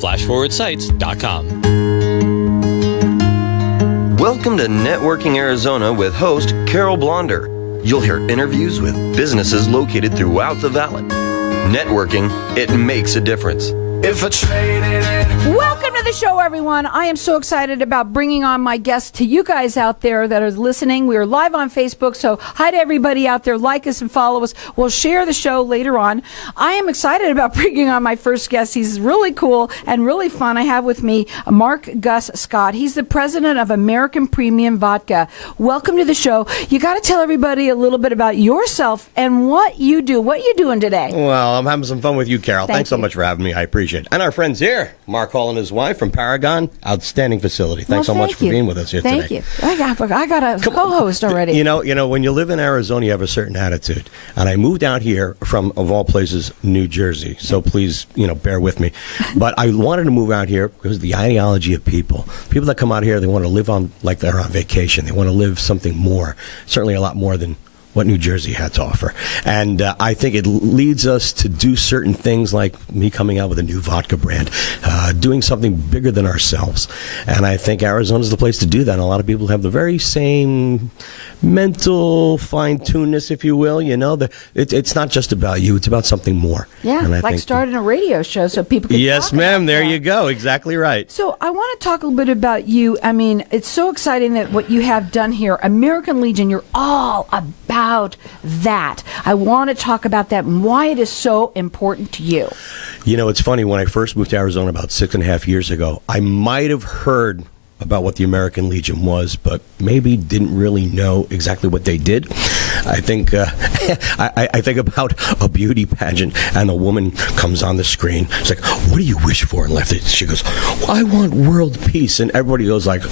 flashforwardsites.com. Welcome to Networking Arizona with host Carol Blonder. You'll hear interviews with businesses located throughout the valley. Networking, it makes a difference. If I traded it. Welcome to the show, everyone. I am so excited about bringing on my guests to you guys out there that are listening. We are live on Facebook, so hi to everybody out there. Like us and follow us. We'll share the show later on. I am excited about bringing on my first guest. He's really cool and really fun. I have with me Mark Gus Scott. He's the president of American Premium Vodka. Welcome to the show. You got to tell everybody a little bit about yourself and what you do. What are you doing today? Well, I'm having some fun with you, Carol. Thanks so you. much for having me. I appreciate it. And our friends here, Mark Hall and his wife from Paragon, outstanding facility. Thanks so much for being with us here today. Thank you. I got a co-host already. You know, when you live in Arizona, you have a certain attitude. And I moved out here from, of all places, New Jersey. So please, bear with me. But I wanted to move out here because of the ideology of people. People that come out here, they want to live on like they're on vacation. They want to live something more, certainly a lot more than what New Jersey had to offer. And I think it leads us to do certain things like me coming out with a new vodka brand, doing something bigger than ourselves. And I think Arizona's the place to do that. And a lot of people have the very same mental fine-tunedness, if you will. It's not just about you. It's about something more. Yeah, and I like think starting a radio show so people can Yes, talk ma'am. about There that. you go. Exactly right. So I want to talk a little bit about you. I mean, it's so exciting that what you have done here. American Legion, you're all about that. I want to talk about that and why it is so important to you. It's funny. When I first moved to Arizona about 6.5 years ago, I might have heard about what the American Legion was, but maybe didn't really know exactly what they did. I think I think about a beauty pageant, and a woman comes on the screen. She's like, "What do you wish for in life?" She goes, well, "I want world peace," and everybody goes like,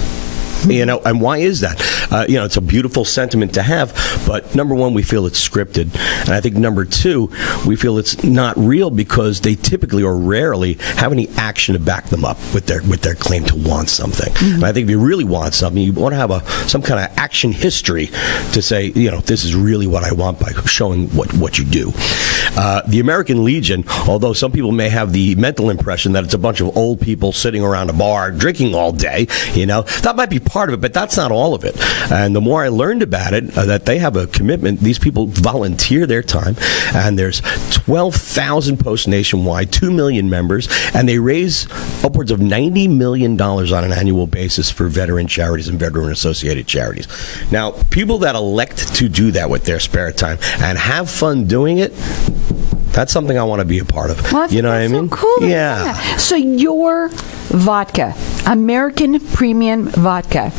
and why is that? It's a beautiful sentiment to have, but number one, we feel it's scripted. And I think number two, we feel it's not real because they typically or rarely have any action to back them up with their claim to want something. Mm-hmm. And I think if you really want something, you want to have some kind of action history to say, this is really what I want by showing what you do. The American Legion, although some people may have the mental impression that it's a bunch of old people sitting around a bar drinking all day, that might be part of it, but that's not all of it. And the more I learned about it, that they have a commitment. These people volunteer their time, and there's 12,000 posts nationwide, 2 million members, and they raise upwards of $90 million on an annual basis for veteran charities and veteran-associated charities. Now, people that elect to do that with their spare time and have fun doing it, that's something I want to be a part of. Well, you know what I mean? So cool. Yeah. So your vodka, American Premium Vodka,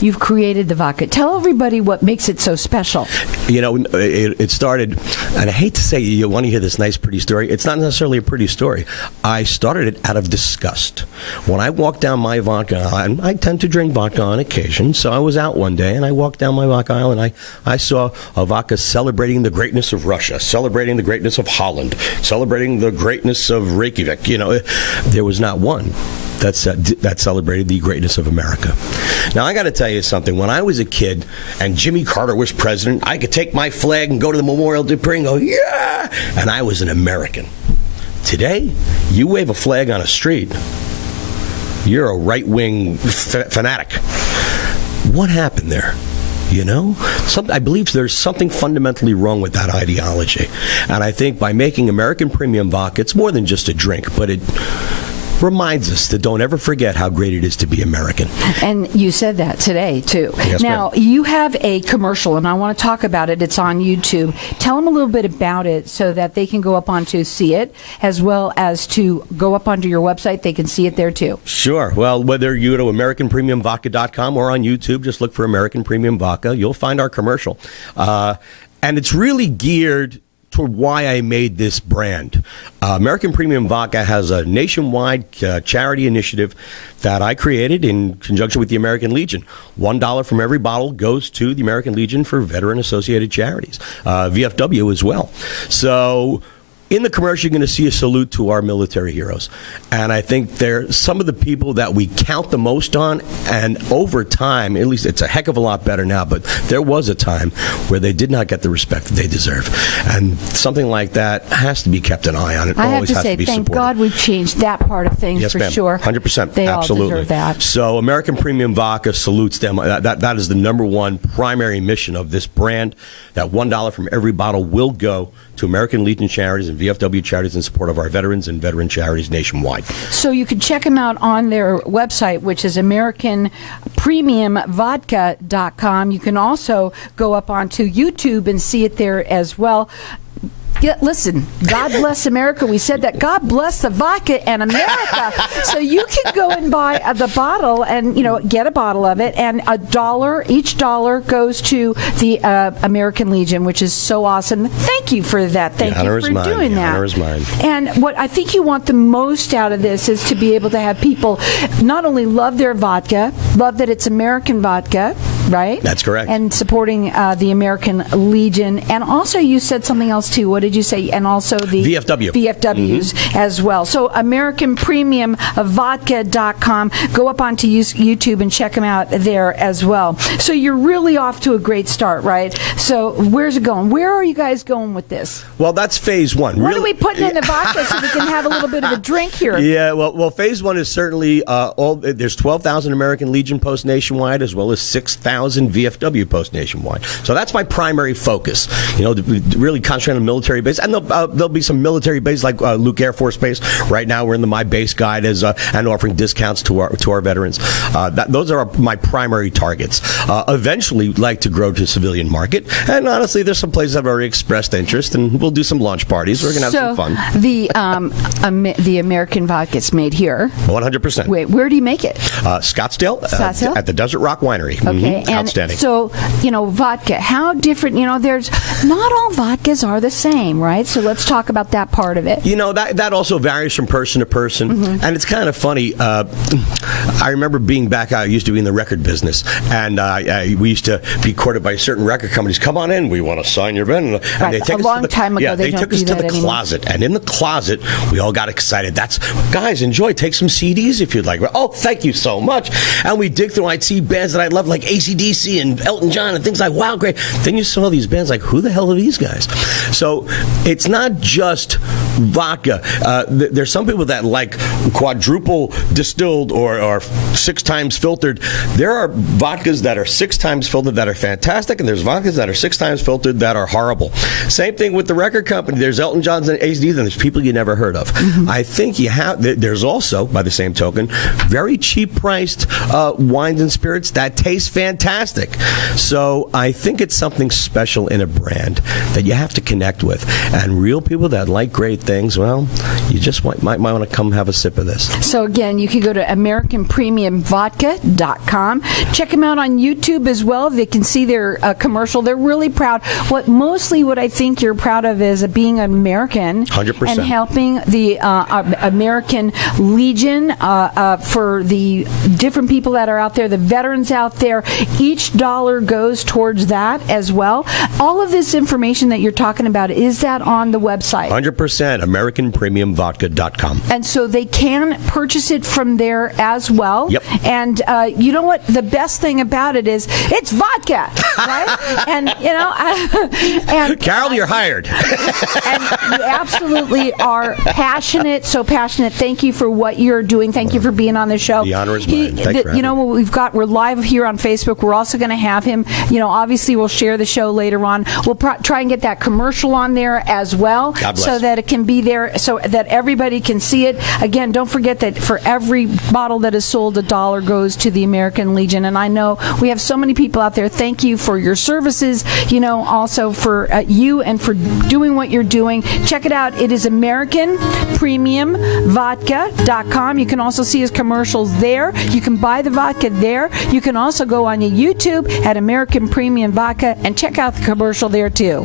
you've created the vodka. Tell everybody what makes it so special. It started, and I hate to say you want to hear this nice, pretty story. It's not necessarily a pretty story. I started it out of disgust. When I walked down my vodka aisle, and I tend to drink vodka on occasion, so I was out one day, and I walked down my vodka aisle, and I saw a vodka celebrating the greatness of Russia, celebrating the greatness of Holland, celebrating the greatness of Reykjavik. There was not one that celebrated the greatness of America. Now, I got to tell you something. When I was a kid and Jimmy Carter was president, I could take my flag and go to the Memorial Day Parade and go, yeah! And I was an American. Today, you wave a flag on a street, you're a right-wing fanatic. What happened there? I believe there's something fundamentally wrong with that ideology. And I think by making American Premium Vodka, it's more than just a drink, but it reminds us that don't ever forget how great it is to be American. And you said that today, too. Yes, now, ma'am. you have a commercial, and I want to talk about it. It's on YouTube. Tell them a little bit about it so that they can go up onto see it, as well as to go up onto your website. They can see it there, too. Sure. Well, whether you go to AmericanPremiumVodka.com or on YouTube, just look for American Premium Vodka. You'll find our commercial. And it's really geared toward why I made this brand. American Premium Vodka has a nationwide charity initiative that I created in conjunction with the American Legion. $1 from every bottle goes to the American Legion for veteran-associated charities, VFW as well. So in the commercial, you're going to see a salute to our military heroes. And I think they're some of the people that we count the most on. And over time, at least it's a heck of a lot better now, but there was a time where they did not get the respect that they deserve. And something like that has to be kept an eye on. It I have always to has say, to be thank supported. God we've changed that part of things Yes, for ma'am. sure. 100%. They Absolutely. all deserve that. So American Premium Vodka salutes them. That is the number one primary mission of this brand. That $1 from every bottle will go to American Legion charities and VFW charities in support of our veterans and veteran charities nationwide. So you can check them out on their website, which is AmericanPremiumVodka.com. You can also go up onto YouTube and see it there as well. Yeah, listen, God bless America. We said that. God bless the vodka and America. So you can go and buy the bottle and, get a bottle of it. And each dollar goes to the American Legion, which is so awesome. Thank you for that. Thank you for doing that. The honor is mine. And what I think you want the most out of this is to be able to have people not only love their vodka, love that it's American vodka, right? That's correct. And supporting the American Legion. And also you said something else, too. What did you say? And also the VFWs as well. So AmericanPremiumVodka.com. Go up onto YouTube and check them out there as well. So you're really off to a great start, right? So where's it going? Where are you guys going with this? Well, that's phase one. What are we putting in the vodka so we can have a little bit of a drink here? Yeah, well, phase one is certainly there's 12,000 American Legion posts nationwide, as well as 6,000 VFW posts nationwide. So that's my primary focus. Really concentrate on military base, and there'll be some military bases like Luke Air Force Base. Right now, we're in the My Base guide and offering discounts to our veterans. Those are my primary targets. Eventually, we'd like to grow to civilian market, and honestly, there's some places that have already expressed interest, and we'll do some launch parties. We're gonna have some fun. The American vodka's made here. 100%. Wait, where do you make it? Scottsdale, Scottsdale? At the Desert Rock Winery. Okay, and outstanding. So vodka. How different? There's not all vodkas are the same, right? So let's talk about that part of it. That also varies from person to person, and it's kind of funny. I remember being back. I used to be in the record business, and we used to be courted by certain record companies. Come on in, we want to sign your band. And Right. they take A long time ago, yeah, they they don't took us do to that the anymore. closet, and in the closet, we all got excited. Guys, enjoy. Take some CDs if you'd like. Oh, thank you so much. And we dig through. And I'd see bands that I love, like AC/DC and Elton John, and things like, wow, great. Then you saw these bands like, who the hell are these guys? So it's not just vodka. There's some people that like quadruple distilled or 6 times filtered. There are vodkas that are 6 times filtered that are fantastic, and there's vodkas that are 6 times filtered that are horrible. Same thing with the record company. There's Elton John's and ACDC, and there's people you never heard of. I think there's also, by the same token, very cheap priced wines and spirits that taste fantastic. So I think it's something special in a brand that you have to connect with. And real people that like great things, well, you just might want to come have a sip of this. So again, you can go to AmericanPremiumVodka.com. Check them out on YouTube as well. They can see their commercial. They're really proud. What I think you're proud of is being an American 100%. and helping the American Legion for the different people that are out there, the veterans out there. Each dollar goes towards that as well. All of this information that you're talking about, is that on the website? 100%. AmericanPremiumVodka.com. And so they can purchase it from there as well. Yep. And you know what? The best thing about it is it's vodka, right? And and Carol, you're hired. And you absolutely are passionate. So passionate. Thank you for what you're doing. Thank you for being on the show. The honor is mine. Thanks for having me. We're live here on Facebook. We're also going to have him. Obviously we'll share the show later on. We'll try and get that commercial on there as well, so that it can be there, so that everybody can see it. Again, don't forget that for every bottle that is sold, $1 goes to the American Legion. And I know we have so many people out there. Thank you for your services. Also for you and for doing what you're doing. Check it out. It is AmericanPremiumVodka.com. You can also see his commercials there. You can buy the vodka there. You can also go on your YouTube at American Premium Vodka and check out the commercial there too.